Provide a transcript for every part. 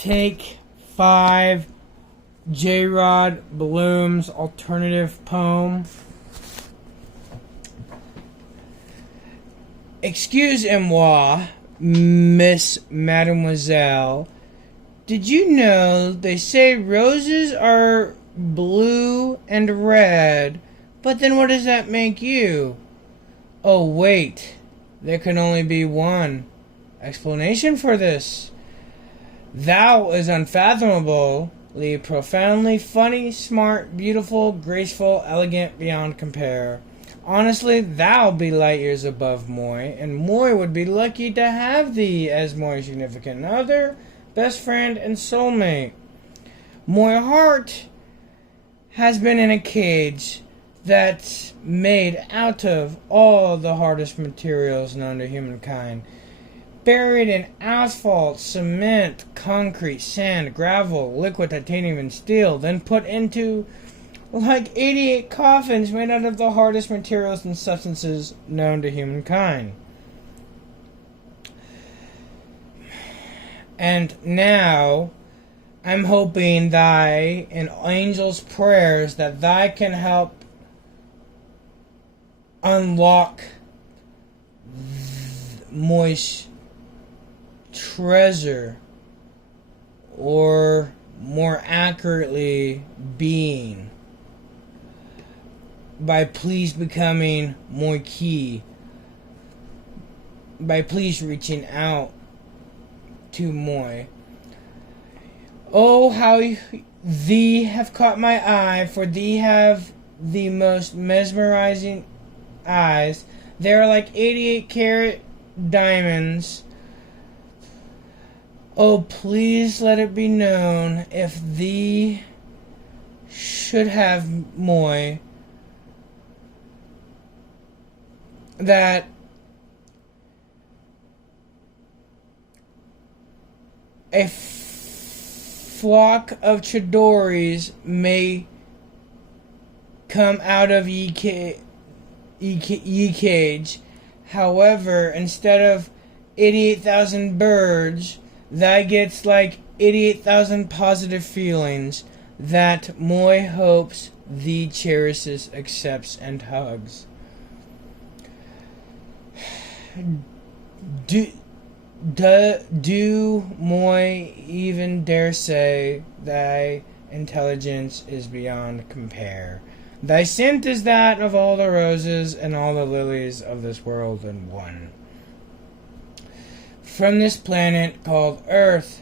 Take 5, J. Bloom's alternative poem. Excusez-moi, Miss Mademoiselle. Did you know they say roses are blue and red, but then what does that make you? Oh, wait, there can only be one explanation for this. Thou is unfathomably, profoundly funny, smart, beautiful, graceful, elegant, beyond compare. Honestly, thou be light years above Moy, and Moy would be lucky to have thee as Moy's significant other, best friend, and soulmate. Moy heart has been in a cage that's made out of all the hardest materials known to humankind. Buried in asphalt, cement, concrete, sand, gravel, liquid titanium, and steel, then put into like 88 coffins made out of the hardest materials and substances known to humankind. And now, I'm hoping thy and angels' prayers that thy can help unlock Moist treasure, or more accurately, being, by please becoming more key, by please reaching out to Moy. Oh, how thee have caught my eye, for thee have the most mesmerizing eyes. They are like 88-carat diamonds. Oh, please let it be known, if thee should have Moy, that a flock of Chidoris may come out of ye cage. However, instead of 88,000 birds, that gets like 88,000 positive feelings that Moy hopes thee cherishes, accepts, and hugs. Do Moy even dare say thy intelligence is beyond compare? Thy scent is that of all the roses and all the lilies of this world in one. From this planet called Earth,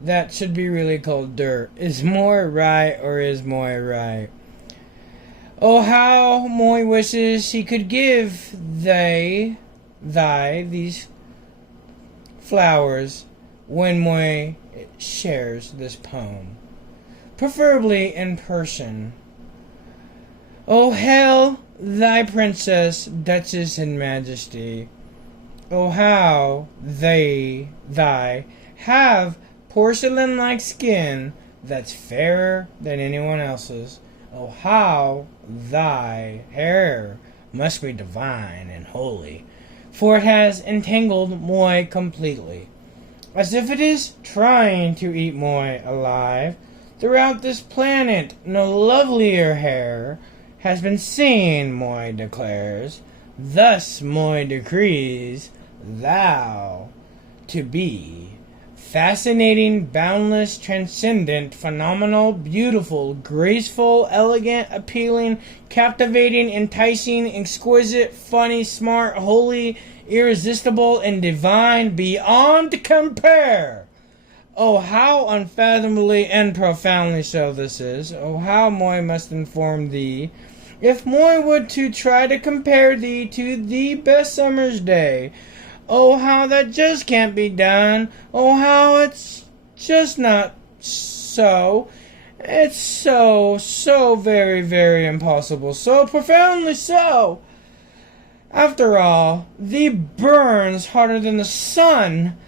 that should be really called dirt, is Moy right, or is Moy right? Oh, how Moy wishes he could give thee these flowers when Moy shares this poem, preferably in person. Oh, hail thy princess, duchess, and majesty. Oh, how thy have porcelain-like skin that's fairer than anyone else's. Oh, how thy hair must be divine and holy, for it has entangled Moy completely, as if it is trying to eat Moy alive. Throughout this planet no lovelier hair has been seen, Moy declares. Thus Moy decrees thou to be fascinating, boundless, transcendent, phenomenal, beautiful, graceful, elegant, appealing, captivating, enticing, exquisite, funny, smart, holy, irresistible, and divine beyond compare. Oh, how unfathomably and profoundly so this is. Oh, how Moy must inform thee, if Moy would to try to compare thee to the best summer's day. Oh, how that just can't be done. Oh, how it's just not so. It's so very, very impossible. So profoundly so. After all, thee burns harder than the sun.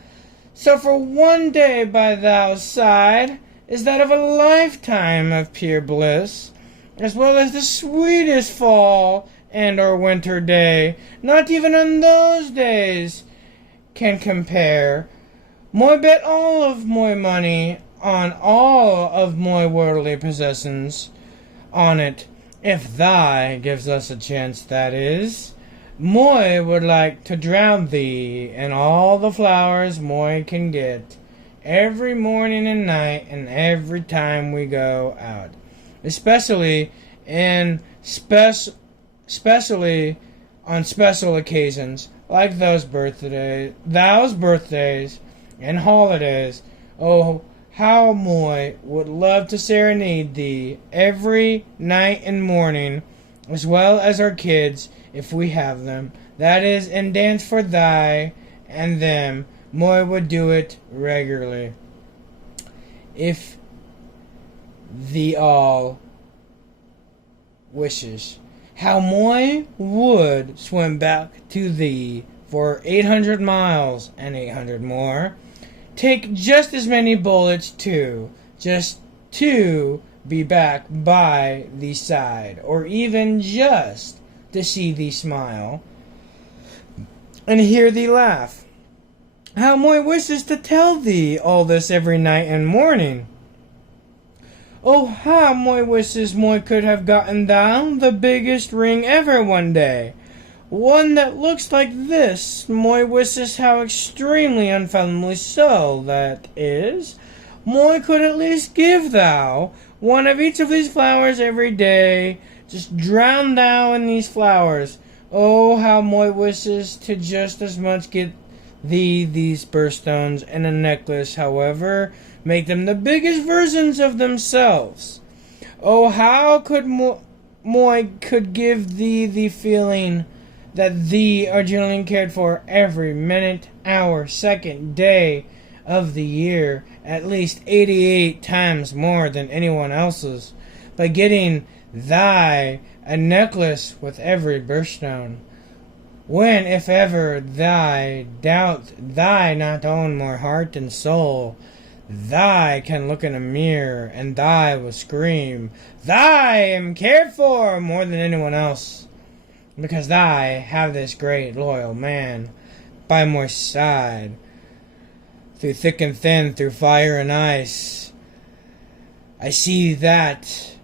So for one day by thou side is that of a lifetime of pure bliss, as well as the sweetest fall and or winter day. Not even on those days can compare Moi bet all of moi money on all of moi worldly possessions on it, if thy gives us a chance, that is. Moi would like to drown thee in all the flowers moi can get, every morning and night, and every time we go out, especially on special occasions like those birthdays and holidays. Oh, how moi would love to serenade thee every night and morning, as well as our kids, if we have them, that is, and dance for thy and them. Moi would do it regularly, if thee all wishes. How moi would swim back to thee for 800 miles and 800 more. Take just as many bullets too, just to be back by thee side, or even just to see thee smile and hear thee laugh. How moi wishes to tell thee all this every night and morning. Oh, how moi wishes moi could have gotten down the biggest ring ever one day. One that looks like this. Moi wishes how extremely unfathomably so, that is. Moi could at least give thou one of each of these flowers every day. Just drown thou in these flowers. Oh, how moi wishes to just as much get thee these birthstones and a necklace, however, make them the biggest versions of themselves. Oh, how could moi could give thee the feeling that thee are generally cared for every minute, hour, second, day of the year, at least 88 times more than anyone else's, by getting thy a necklace with every birthstone. When, if ever, thy doubt thy not own more heart and soul, thy can look in a mirror, and thy will scream, thy am cared for more than anyone else, because thy have this great loyal man by my side, through thick and thin, through fire and ice. I see that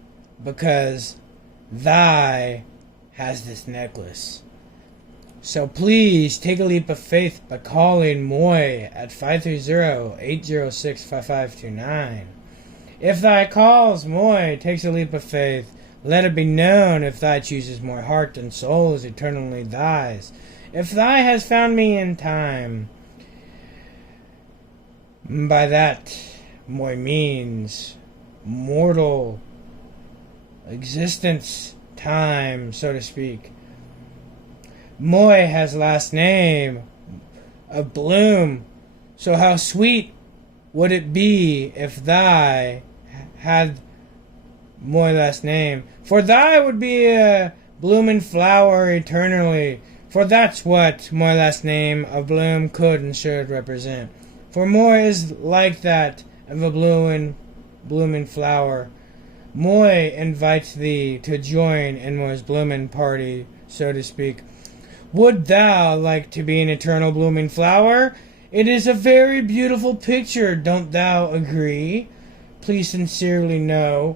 because thy has this necklace. So please take a leap of faith by calling moi at 530-806-5529. If thy calls moi takes a leap of faith, let it be known if thy chooses more heart and soul is eternally thy's. If thy has found me in time, by that moi means mortal existence, time, so to speak. Moi has last name of Bloom, so how sweet would it be if thy had moi last name? For thy would be a bloomin' flower eternally, for that's what moi last name of Bloom could and should represent. For moi is like that of a bloomin' flower. Moi invites thee to join in moi's bloomin' party, so to speak. Would thou like to be an eternal blooming flower? It is a very beautiful picture, don't thou agree? Please sincerely know,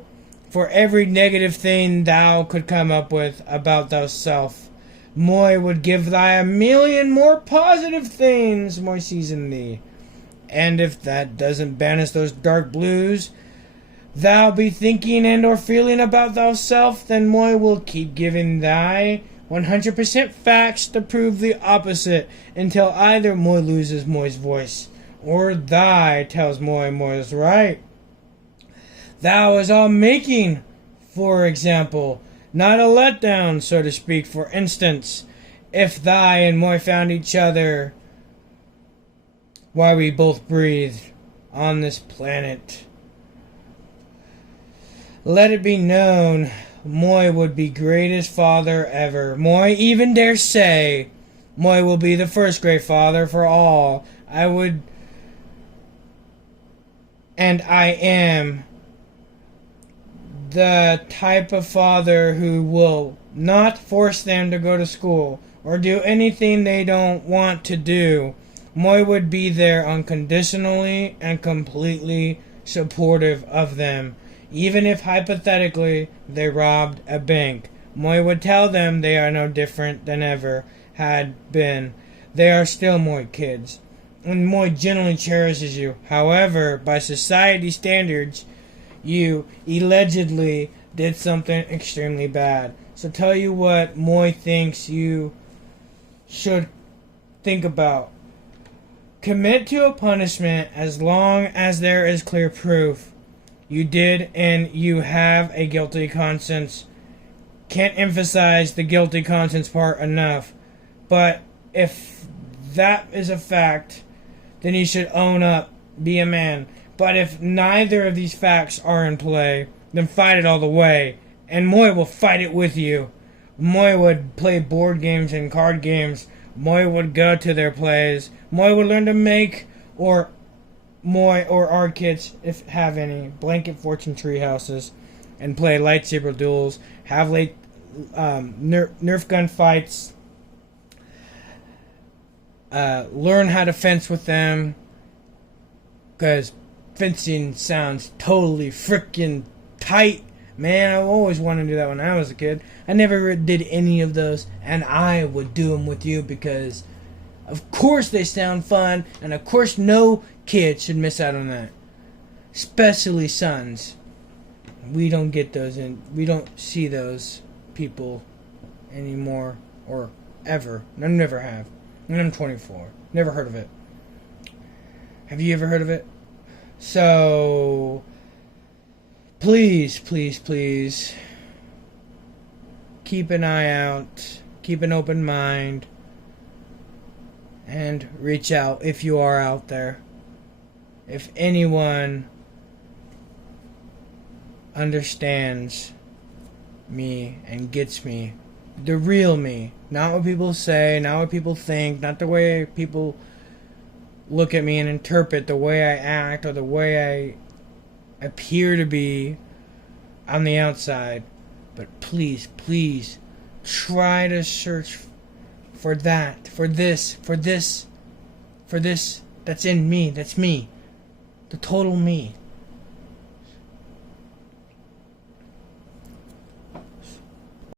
for every negative thing thou could come up with about thyself, moi would give thy a million more positive things moi sees in thee. And if that doesn't banish those dark blues thou be thinking and or feeling about thyself, then moi will keep giving thy 100% facts to prove the opposite, until either moi loses moi's voice, or thy tells moi is right. Thou is all making, for example, not a letdown, so to speak. For instance, if thy and moi found each other while we both breathe on this planet, let it be known moi would be greatest father ever. Moi even dare say moi will be the first great father for all. I would, and I am, the type of father who will not force them to go to school or do anything they don't want to do, Moy would be there unconditionally and completely supportive of them. Even if hypothetically they robbed a bank, Moy would tell them they are no different than ever had been. They are still Moy kids. And Moy genuinely cherishes you. However, by society standards, you allegedly did something extremely bad. So tell you what Moy thinks you should think about. Commit to a punishment as long as there is clear proof you did and you have a guilty conscience. Can't emphasize the guilty conscience part enough. But if that is a fact, then you should own up, be a man. But if neither of these facts are in play, then fight it all the way. And Moy will fight it with you. Moy would play board games and card games. Moy would go to their plays. Moy would learn to make, or Moy or our kids, if have any, blanket fortune tree houses, and play lightsaber duels, have Nerf gun fights, learn how to fence with them, because fencing sounds totally freaking tight. Man, I always wanted to do that when I was a kid. I never did any of those, and I would do them with you because, of course, they sound fun, and of course, no kid should miss out on that. Especially sons. We don't get those, and we don't see those people anymore, or ever. I never have. And I'm 24. Never heard of it. Have you ever heard of it? So, please, please, please, keep an eye out, keep an open mind, and reach out if you are out there. If anyone understands me and gets me, the real me, not what people say, not what people think, not the way people look at me and interpret the way I act or the way I appear to be on the outside. But please, please, try to search for that, for this, that's in me, that's me, the total me.